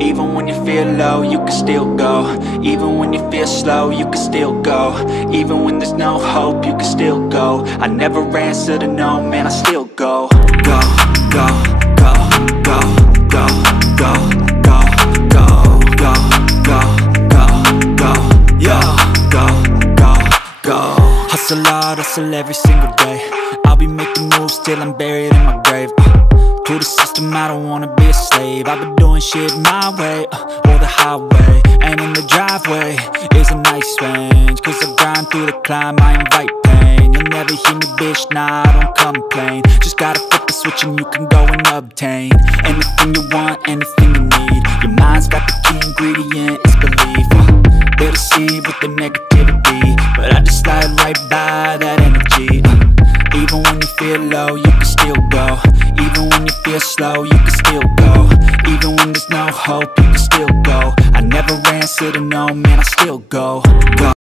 Even when you feel low, you can still go. Even when you feel slow, you can still go. Even when there's no hope, you can still go. I never answer to no, man, I still go. Go, go, go, go, go, go, go, go, go, go, go, go, yo, go, go, go. Hustle hard, hustle every single day. I'll be making moves till I'm buried in my grave. To the system, I don't wanna be a slave. I've been doing shit my way, or the highway. And in the driveway is a nice range, cause I grind through the climb, I invite pain. You'll never hear me, bitch, nah, I don't complain. Just gotta flip the switch and you can go and obtain anything you want, anything you need. Your mind's got the key ingredient, it's belief. They'll deceive with the negativity, but I just slide right by that energy. Even when you feel low, you can still go. Even when you feel slow, you can still go. Even when there's no hope, you can still go. I never answer to no, man, I still go. Go.